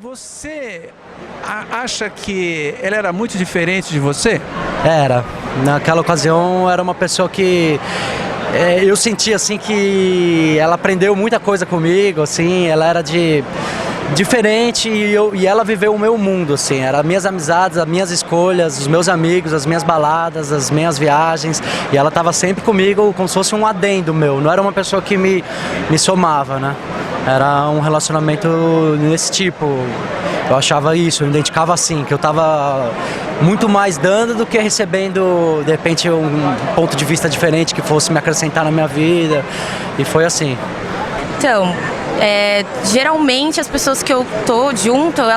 Você acha que ela era muito diferente de você? Era. Naquela ocasião era uma pessoa que eu sentia assim que ela aprendeu muita coisa comigo, assim, ela era diferente e ela viveu o meu mundo, assim, eram as minhas amizades, as minhas escolhas, os meus amigos, as minhas baladas, as minhas viagens, e ela estava sempre comigo como se fosse um adendo meu, não era uma pessoa que me somava, né? Era um relacionamento nesse tipo, eu achava isso, eu identificava assim, que eu estava muito mais dando do que recebendo, de repente, um ponto de vista diferente que fosse me acrescentar na minha vida, e foi assim. Então, geralmente as pessoas que eu tô junto, ou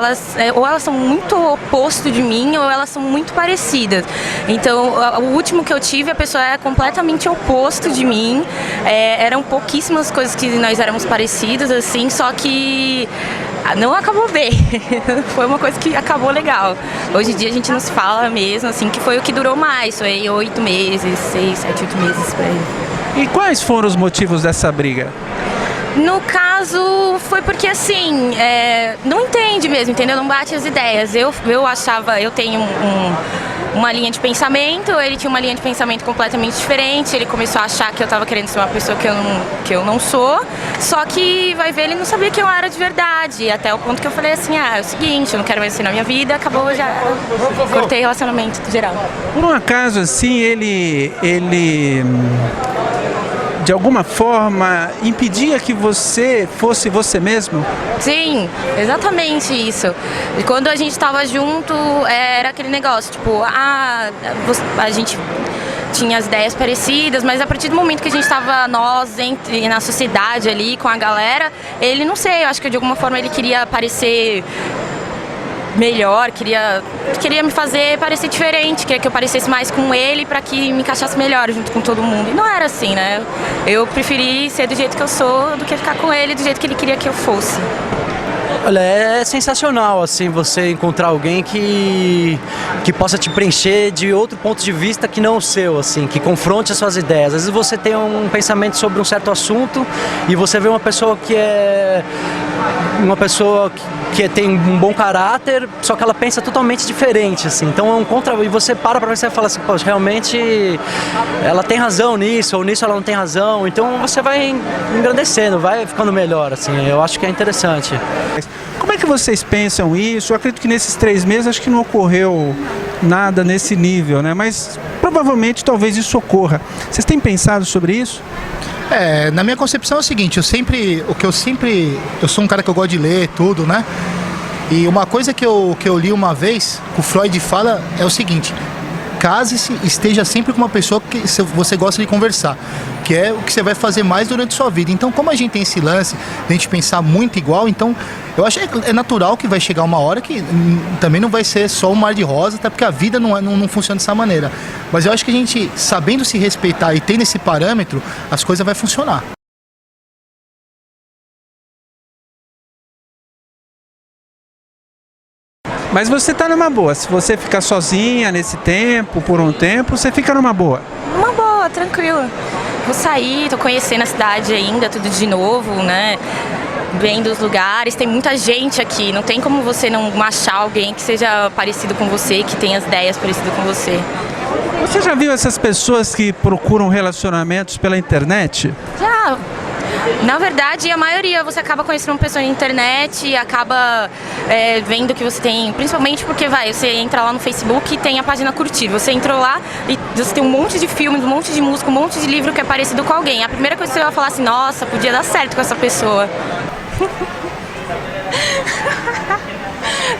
elas são muito oposto de mim, ou elas são muito parecidas. Então, o último que eu tive, a pessoa era completamente oposto de mim. Eram pouquíssimas coisas que nós éramos parecidas, assim, só que não acabou bem. Foi uma coisa que acabou legal. Hoje em dia a gente não se fala mesmo, assim, que foi o que durou mais. Foi 8 meses, 6, 7, 8 meses por aí. E quais foram os motivos dessa briga? No caso, foi porque assim, não entende mesmo, entendeu? Não bate as ideias. Eu achava, eu tenho uma linha de pensamento, ele tinha uma linha de pensamento completamente diferente, ele começou a achar que eu estava querendo ser uma pessoa que eu não sou, só que vai ver, ele não sabia que eu era de verdade, até o ponto que eu falei assim, é o seguinte, eu não quero mais isso na minha vida, acabou, já cortei relacionamento geral. Por um acaso, assim, ele de alguma forma, impedia que você fosse você mesmo? Sim, exatamente isso. E quando a gente estava junto, era aquele negócio, tipo, a gente tinha as ideias parecidas, mas a partir do momento que a gente estava na sociedade ali, com a galera, ele, não sei, eu acho que de alguma forma ele queria parecer melhor, queria me fazer parecer diferente, queria que eu parecesse mais com ele para que me encaixasse melhor junto com todo mundo. E não era assim, né? Eu preferi ser do jeito que eu sou do que ficar com ele do jeito que ele queria que eu fosse. Olha, é sensacional, assim, você encontrar alguém que possa te preencher de outro ponto de vista que não o seu, assim, que confronte as suas ideias. Às vezes você tem um pensamento sobre um certo assunto e você vê uma pessoa que tem um bom caráter, só que ela pensa totalmente diferente, assim. Então e você para pensar e fala assim, poxa, realmente ela tem razão nisso, ou nisso ela não tem razão. Então você vai engrandecendo, vai ficando melhor, assim. Eu acho que é interessante. Como é que vocês pensam isso? Eu acredito que nesses 3 meses acho que não ocorreu nada nesse nível, né? Mas provavelmente talvez isso ocorra. Vocês têm pensado sobre isso? Na minha concepção é o seguinte, eu sou um cara que eu gosto de ler tudo, né? E uma coisa que eu li uma vez, que o Freud fala, é o seguinte: case-se, esteja sempre com uma pessoa que você gosta de conversar, que é o que você vai fazer mais durante a sua vida. Então, como a gente tem esse lance de a gente pensar muito igual, então eu acho que é natural que vai chegar uma hora que também não vai ser só um mar de rosa, até porque a vida não funciona dessa maneira. Mas eu acho que a gente, sabendo se respeitar e tendo esse parâmetro, as coisas vão funcionar. Mas você tá numa boa. Se você ficar sozinha nesse tempo, por um tempo, você fica numa boa. Uma boa, tranquila. Vou sair, tô conhecendo a cidade ainda, tudo de novo, né? Vendo os lugares, tem muita gente aqui, não tem como você não achar alguém que seja parecido com você, que tenha as ideias parecidas com você. Você já viu essas pessoas que procuram relacionamentos pela internet? Já. Na verdade, a maioria você acaba conhecendo uma pessoa na internet e acaba vendo que você tem, principalmente porque você entra lá no Facebook e tem a página curtir. Você entrou lá e você tem um monte de filmes, um monte de música, um monte de livro que é parecido com alguém. A primeira coisa que você vai falar assim, nossa, podia dar certo com essa pessoa.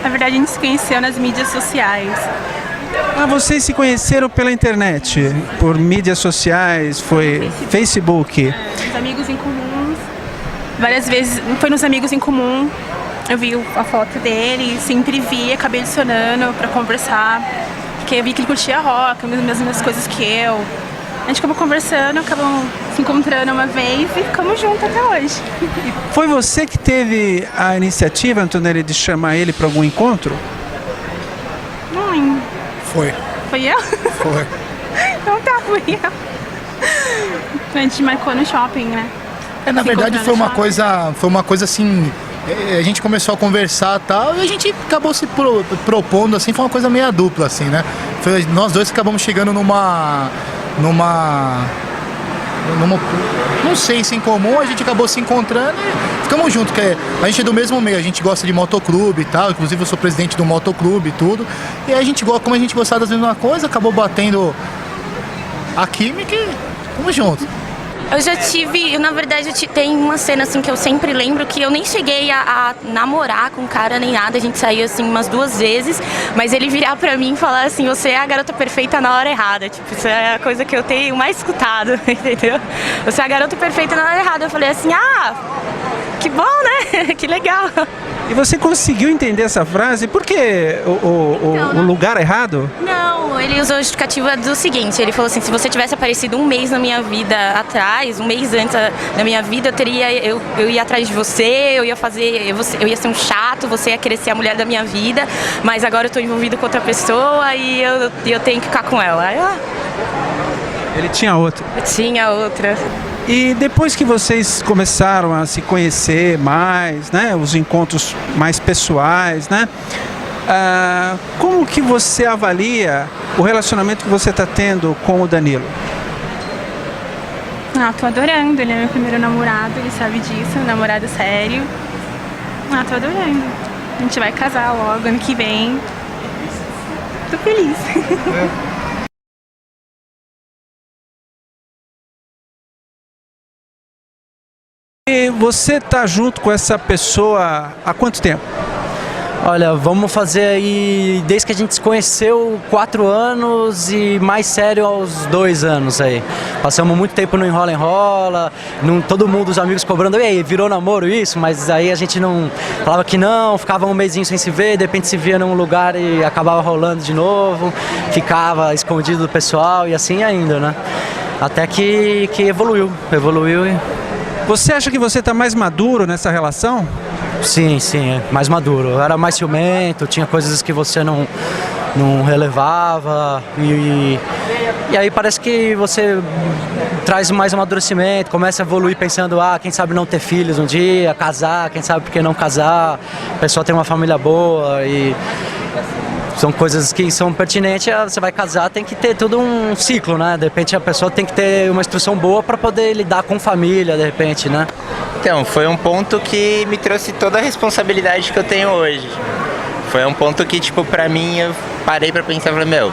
Na verdade, a gente se conheceu nas mídias sociais. Vocês se conheceram pela internet, por mídias sociais, foi Facebook. Os amigos em comuns. Várias vezes foi nos amigos em comum. Eu vi a foto dele, sempre vi, acabei adicionando pra conversar. Porque eu vi que ele curtia rock, as mesmas coisas que eu. A gente acabou conversando, acabamos se encontrando uma vez e ficamos juntos até hoje. Foi você que teve a iniciativa, Antonelli, de chamar ele para algum encontro? Não lembro. Foi. Foi eu? Foi. Então tá, foi eu. A gente marcou no shopping, né? Na verdade foi uma coisa assim, a gente começou a conversar e tal, e a gente acabou se propondo assim, foi uma coisa meio dupla assim, né? Nós dois acabamos chegando numa não sei se em comum, a gente acabou se encontrando e ficamos juntos, que a gente é do mesmo meio, a gente gosta de motoclube e tal, inclusive eu sou presidente do motoclube e tudo, e a gente, como a gente gostava das mesmas coisas, acabou batendo a química e estamos juntos. Eu já tive, na verdade, tem uma cena assim que eu sempre lembro que eu nem cheguei a namorar com o cara nem nada, a gente saiu assim umas 2 vezes, mas ele virar pra mim e falar assim, você é a garota perfeita na hora errada, tipo, isso é a coisa que eu tenho mais escutado, entendeu? Você é a garota perfeita na hora errada. Eu falei assim, que bom, né? Que legal. E você conseguiu entender essa frase? Por que o lugar errado? Não, ele usou a justificativa do seguinte, ele falou assim, se você tivesse aparecido um mês na minha vida atrás, um mês antes da minha vida, eu ia atrás de você, eu ia ser um chato, você ia querer ser a mulher da minha vida, mas agora eu tô envolvido com outra pessoa e eu tenho que ficar com ela. Ele tinha outra? Eu tinha outra. E depois que vocês começaram a se conhecer mais, né, os encontros mais pessoais, né, como que você avalia o relacionamento que você está tendo com o Danilo? Tô adorando, ele é meu primeiro namorado, ele sabe disso, namorado sério. Tô adorando. A gente vai casar logo, ano que vem. Tô feliz. E você tá junto com essa pessoa há quanto tempo? Olha, vamos fazer aí, desde que a gente se conheceu, 4 anos e mais sério aos 2 anos aí. Passamos muito tempo no enrola, todo mundo, os amigos cobrando, e aí, virou namoro isso? Mas aí a gente não, falava que não, ficava um mesinho sem se ver, de repente se via num lugar e acabava rolando de novo, ficava escondido do pessoal e assim ainda, né? Até que evoluiu e... Você acha que você está mais maduro nessa relação? Sim, é mais maduro. Eu era mais ciumento, tinha coisas que você não relevava e aí parece que você traz mais amadurecimento, começa a evoluir pensando, quem sabe não ter filhos um dia, casar, quem sabe por que não casar, a pessoa tem uma família boa e são coisas que são pertinentes, você vai casar, tem que ter todo um ciclo, né? De repente a pessoa tem que ter uma instrução boa para poder lidar com família, de repente, né? Então, foi um ponto que me trouxe toda a responsabilidade que eu tenho hoje. Foi um ponto que, tipo, pra mim, eu parei pra pensar, falei, meu,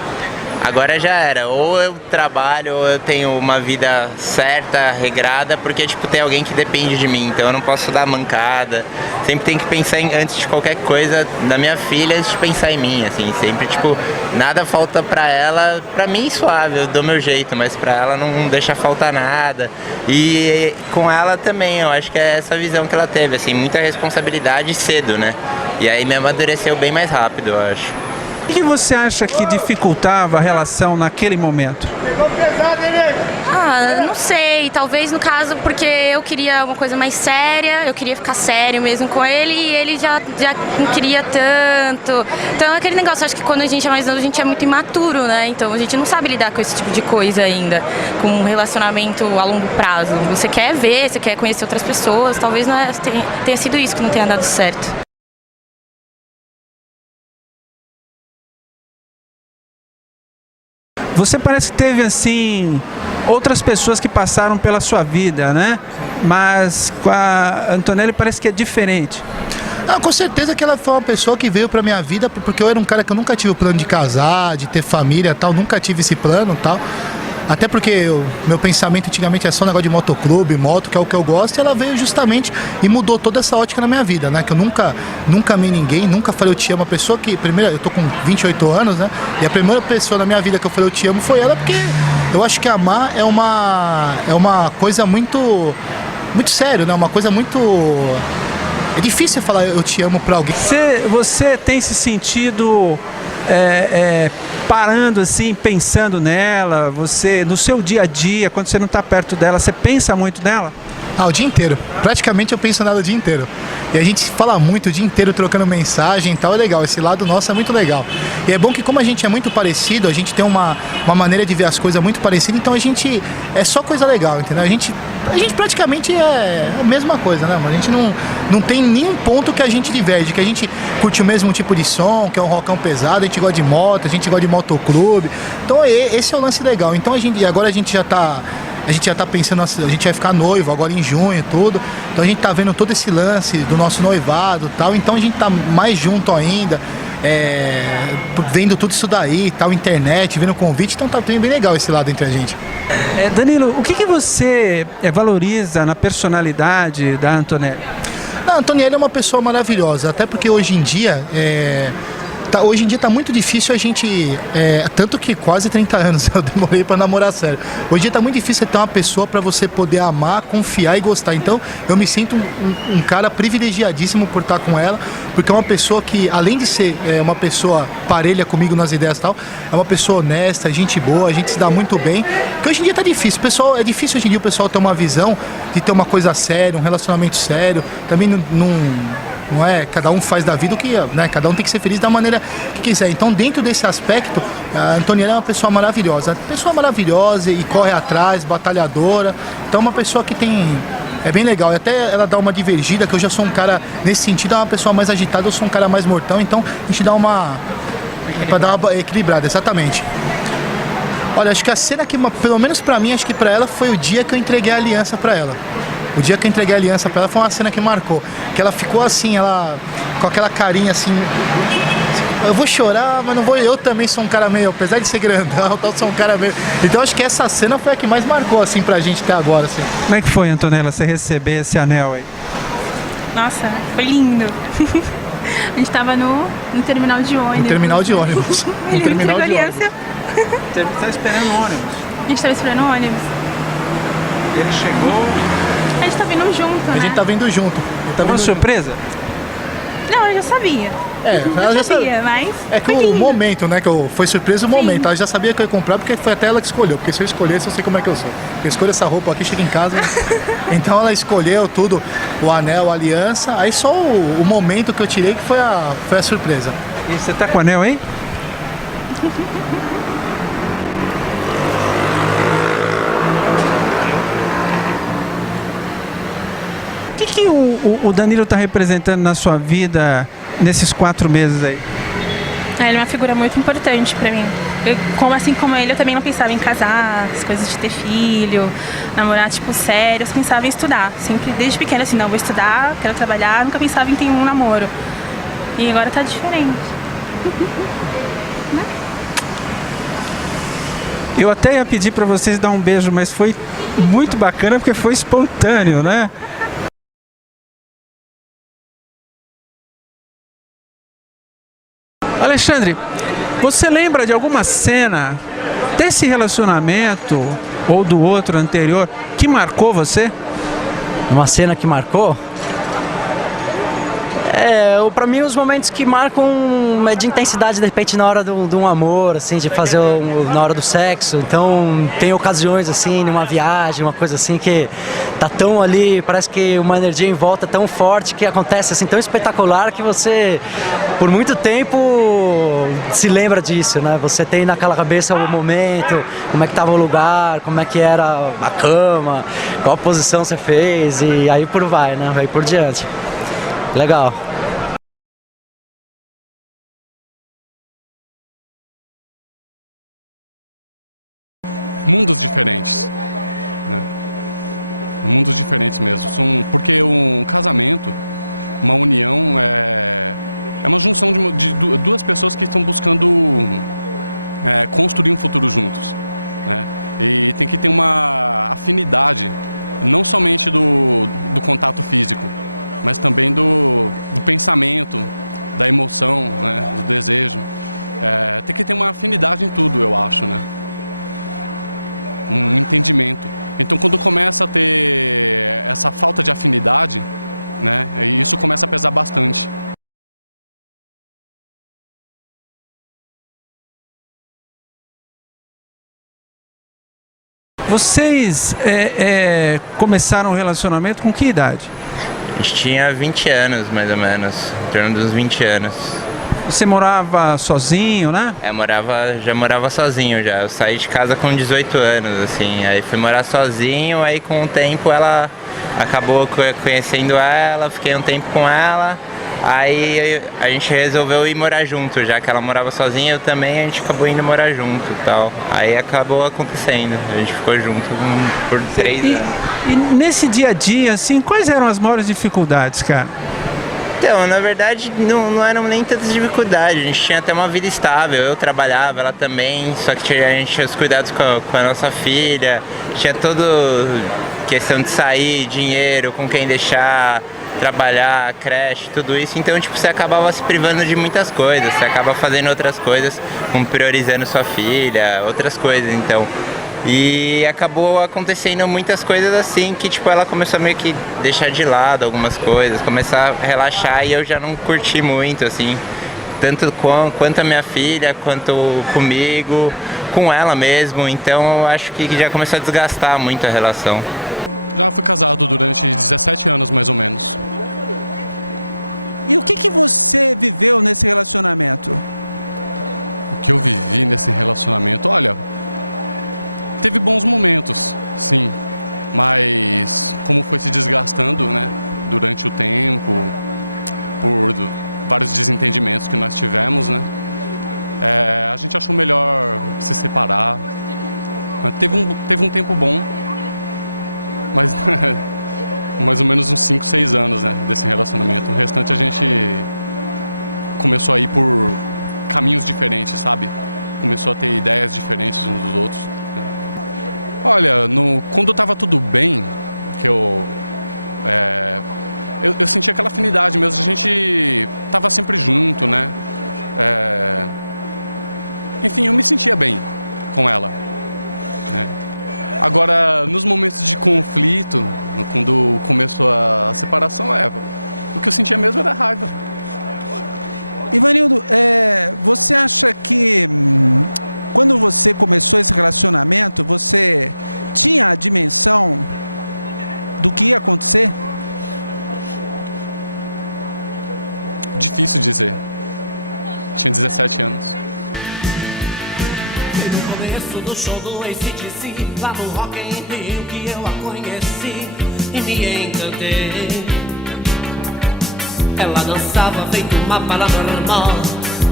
agora já era, ou eu trabalho, ou eu tenho uma vida certa, regrada, porque, tipo, tem alguém que depende de mim, então eu não posso dar mancada. Sempre tem que pensar antes de qualquer coisa da minha filha, antes de pensar em mim, assim, sempre, tipo, nada falta pra ela, pra mim suave, eu dou meu jeito, mas pra ela não deixa faltar nada. E com ela também, eu acho que é essa visão que ela teve, assim, muita responsabilidade cedo, né? E aí me amadureceu bem mais rápido, eu acho. O que você acha que dificultava a relação naquele momento? Não sei, talvez no caso porque eu queria uma coisa mais séria, eu queria ficar sério mesmo com ele e ele já não queria tanto. Então aquele negócio, acho que quando a gente é mais novo a gente é muito imaturo, né? Então a gente não sabe lidar com esse tipo de coisa ainda, com um relacionamento a longo prazo. Você quer ver, você quer conhecer outras pessoas, talvez tenha sido isso que não tenha dado certo. Você parece que teve, assim, outras pessoas que passaram pela sua vida, né? Mas com a Antonelli parece que é diferente. Com certeza que ela foi uma pessoa que veio pra minha vida, porque eu era um cara que eu nunca tive o plano de casar, de ter família e tal, nunca tive esse plano e tal. Até porque meu pensamento antigamente é só um negócio de motoclube, moto, que é o que eu gosto, e ela veio justamente e mudou toda essa ótica na minha vida, né? Que eu nunca amei ninguém, nunca falei eu te amo. A pessoa que, primeiro, eu tô com 28 anos, né? E a primeira pessoa na minha vida que eu falei eu te amo foi ela, porque eu acho que amar é uma coisa muito sério, né? Uma coisa muito... É difícil falar eu te amo pra alguém. Você tem se sentido parando assim, pensando nela? Você, no seu dia a dia, quando você não está perto dela, você pensa muito nela? O dia inteiro. Praticamente eu penso nela o dia inteiro. E a gente fala muito o dia inteiro trocando mensagem e tal, é legal. Esse lado nosso é muito legal. E é bom que como a gente é muito parecido, a gente tem uma maneira de ver as coisas muito parecida, então a gente é só coisa legal, entendeu? A gente praticamente é a mesma coisa, né? Mas a gente não tem nenhum ponto que a gente diverge, que a gente curte o mesmo tipo de som, que é um rockão pesado, a gente gosta de moto, a gente gosta de motoclube. Então esse é o lance legal. Então agora a gente já tá pensando, a gente vai ficar noivo agora em junho e tudo. Então a gente tá vendo todo esse lance do nosso noivado e tal. Então a gente tá mais junto ainda, vendo tudo isso daí, tal, internet, vendo o convite. Então tá bem legal esse lado entre a gente. Danilo, o que você valoriza na personalidade da Antonelli? A Antonelli é uma pessoa maravilhosa, até porque hoje em dia... Hoje em dia tá muito difícil a gente... tanto que quase 30 anos eu demorei para namorar sério. Hoje em dia tá muito difícil ter uma pessoa para você poder amar, confiar e gostar. Então eu me sinto um cara privilegiadíssimo por estar com ela, porque é uma pessoa que, além de ser uma pessoa parelha comigo nas ideias e tal, é uma pessoa honesta, gente boa, a gente se dá muito bem. Porque hoje em dia tá difícil. É difícil hoje em dia o pessoal ter uma visão de ter uma coisa séria, um relacionamento sério. Também não é, cada um faz da vida o que, né? Cada um tem que ser feliz da maneira que quiser. Então, dentro desse aspecto, a Antonella é uma pessoa maravilhosa. Pessoa maravilhosa e corre atrás, batalhadora. Então, é uma pessoa que é bem legal. E até ela dá uma divergida, que eu já sou um cara, nesse sentido, é uma pessoa mais agitada, eu sou um cara mais mortão. Então, a gente dá para dar uma equilibrada, exatamente. Olha, acho que a cena que, pelo menos pra mim, acho que pra ela, foi o dia que eu entreguei a aliança pra ela. O dia que eu entreguei a aliança pra ela foi uma cena que marcou. Que ela ficou assim, ela com aquela carinha assim, eu vou chorar, mas não vou. Eu também sou um cara meio, apesar de ser grandão, tal, sou um cara meio. Então acho que essa cena foi a que mais marcou assim pra gente até agora, assim. Como é que foi, Antonella, você receber esse anel aí? Nossa, foi lindo. A gente tava no terminal de ônibus. No terminal de ônibus. Ele me entregou a aliança. Você tá esperando o ônibus. A gente tava esperando o ônibus. Ele chegou. A gente tá vindo junto, A né? gente tá vindo junto. Tá Uma vindo surpresa? Não, eu já sabia. É, ela já sabia. Mas É que foi o lindo. momento, né, foi surpresa o momento. Ela já sabia que eu ia comprar porque foi até ela que escolheu. Porque se eu escolhesse, eu sei como é que eu sou. Eu escolho essa roupa aqui, chego em casa. Então ela escolheu tudo, o anel, a aliança. Aí só o momento que eu tirei que foi a surpresa. E você tá com o anel aí? O que o Danilo tá representando na sua vida nesses 4 meses aí? Ele é uma figura muito importante pra mim. Assim como ele, eu também não pensava em casar, as coisas de ter filho, namorar, tipo, sério. Eu só pensava em estudar. Sempre, desde pequena, assim, não, vou estudar, quero trabalhar. Nunca pensava em ter um namoro. E agora tá diferente. Eu até ia pedir pra vocês dar um beijo, mas foi muito bacana porque foi espontâneo, né? Alexandre, você lembra de alguma cena desse relacionamento ou do outro anterior que marcou você? Uma cena que marcou? Pra mim os momentos que marcam é de intensidade de repente na hora de um amor, assim, de fazer na hora do sexo. Então tem ocasiões assim, numa viagem, uma coisa assim que tá tão ali, parece que uma energia em volta tão forte que acontece assim, tão espetacular que você por muito tempo se lembra disso, né? Você tem naquela cabeça o momento, como é que tava o lugar, como é que era a cama, qual posição você fez e aí por vai, né? Aí por diante. Legal. Mundos diferentes, né? Mundos diferentes mesmo. Porque um casamento, uma união é uma junção de duas pessoas que estão buscando construir um futuro juntos, né? E tem que ter uma afinidade, não somente do contato físico, mas também do pensamento, da emoção, né? Do desejo. Tem que ter uma afinidade em tudo, eu acho, né? Um entendimento. Então, quando começa a ter essa falta de afinidade, né, isso começa a pesar bastante. Vocês começaram o relacionamento com que idade? A gente tinha 20 anos, mais ou menos, em torno dos 20 anos. Você morava sozinho, né? Já morava sozinho já. Eu saí de casa com 18 anos, assim. Aí fui morar sozinho, aí com o tempo ela acabou conhecendo ela, fiquei um tempo com ela. Aí a gente resolveu ir morar junto, já que ela morava sozinha, eu também, a gente acabou indo morar junto e tal. Aí acabou acontecendo, a gente ficou junto por 3 anos. E nesse dia a dia, assim, quais eram as maiores dificuldades, cara? Então, na verdade, não eram nem tantas dificuldades. A gente tinha até uma vida estável. Eu trabalhava, ela também. Só que a gente tinha os cuidados com a nossa filha. Tinha toda questão de sair, dinheiro, com quem deixar, trabalhar, creche, tudo isso. Então, tipo, você acabava se privando de muitas coisas. Você acaba fazendo outras coisas, como priorizando sua filha, outras coisas, então. E acabou acontecendo muitas coisas assim que tipo ela começou a meio que deixar de lado algumas coisas, começar a relaxar e eu já não curti muito assim, tanto quanto a minha filha, quanto comigo, com ela mesmo, então eu acho que já começou a desgastar muito a relação. Já fui casado durante 17 anos mais ou menos. E o que você viveu nesse relacionamento? O que eu vivi nesse relacionamento? Olha, teve bons momentos, sim, mas como foi se desgastando, né, durante o tempo, por vários desentendimentos que nós tivemos, né, a gente achou melhor se separar. Teve um tempo bom, mas mais ou menos uns 5, 6 anos, né, desse relacionamento. O restante a gente começou a ir por caminhos diferentes, sabe? Começou a ter ideias diferentes uns dos outros. Olha, quando tava tudo bem, que eu senti aquela afinidade mesmo, a gente tava sempre junto, né? Enfim, eu me sentia bem com ela, né? Agora, nos momentos de conflito, quando começou a separação, o que eu sentia mesmo era raiva. Ivanildo, você acha que quando você começou esse relacionamento, você tinha a dimensão do que ia acontecer? Difícil dizer. Tinha 17 anos. Foi no começo do show do AC/DC, lá no Rock in Rio, que eu a conheci e me encantei. Ela dançava feito uma paranormal,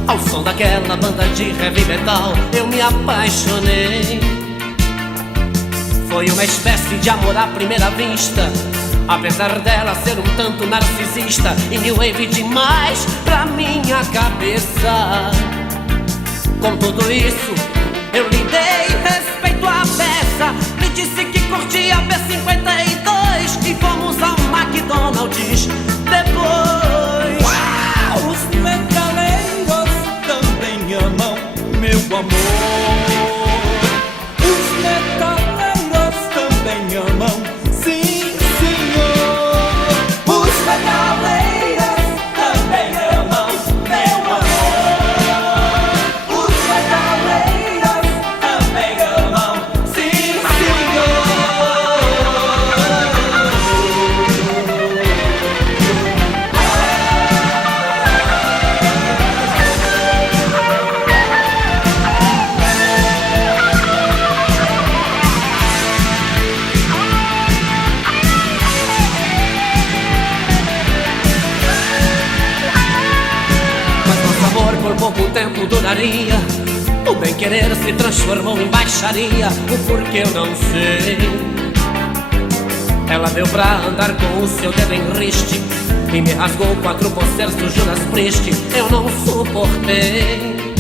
ao som daquela banda de heavy metal. Eu me apaixonei. Foi uma espécie de amor à primeira vista, apesar dela ser um tanto narcisista e new wave demais pra minha cabeça. Com tudo isso, eu lhe dei respeito à peça. Me disse que curtia B-52 e fomos ao McDonald's depois. Uau! Os metaleiros também amam meu amor. Os metaleiros também amam, sim, senhor. Os metaleiros também amam meu amor. Os metaleiros também amam, sim, senhor. Mas nosso amor por pouco tempo duraria. O bem-querer se transformou em baixaria. O porquê eu não sei. Ela deu pra andar com o seu dedo em riste e me rasgou 4 posters do Judas Priest. Eu não suportei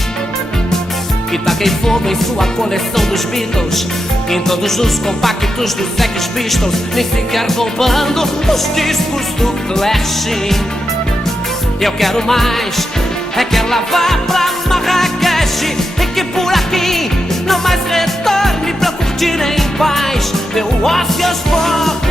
e taquei fogo em sua coleção dos Beatles, em todos os compactos dos Sex Pistols, nem sequer roubando os discos do Clash. Eu quero mais, é que ela vá pra Marrakech e que por aqui não mais retorne pra curtir em paz meu Ozzy Osbourne.